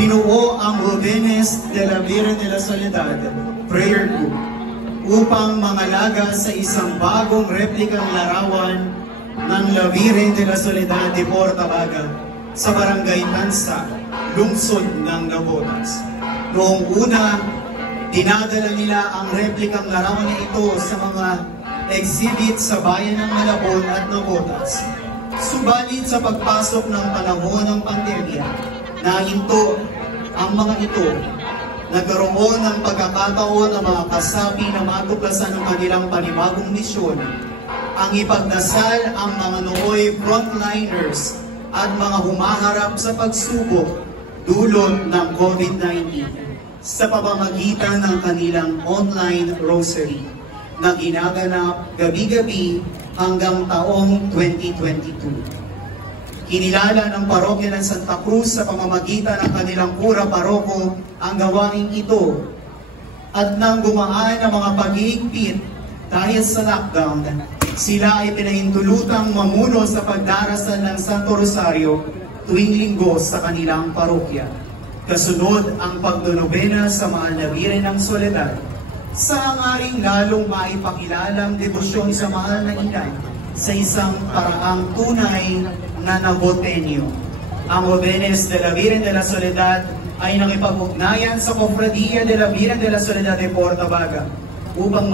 binuo ang Jóvenes de la Virgen de la Soledad Prayer Group upang mangalaga sa isang bagong replikang larawan ng La Virgen de la Soledad de Portabaga sa Barangay Tansa, lungsod ng Navotas. Noong una, dinadala nila ang replikang larawan na ito sa mga exhibit sa bayan ng Malabon at Navotas. Subalit sa pagpasok ng panahon ng pandemya, nahinto ang mga ito, nagkaroon ng pagkakataon ng mga kasapi na matuklasan ng kanilang panibagong misyon, ang ipagdasal ang mga nooy frontliners at mga humaharap sa pagsubok dulot ng COVID-19 sa pamamagitan ng kanilang online rosary na ginaganap gabi-gabi hanggang taong 2022. Kinilala ng parokya ng Santa Cruz sa pamamagitan ng kanilang pura paroko ang gawain ito. At nang gumaan ang mga pag-iigpit dahil sa lockdown, sila ay pinahintulutang mamuno sa pagdarasal ng Santo Rosario tuwing linggo sa kanilang parokya. Kasunod ang pagdonobena sa Mahal na Birhen ng Soledad, sa hangaring lalong maipakilalang debosyon sa Mahal na Ina sa isang paraang tunay na Navoteño. Ang Jóvenes de la Virgen de la Soledad ay nakipag-ugnayan sa Cofradía de la Virgen de la Soledad de Portabaga upang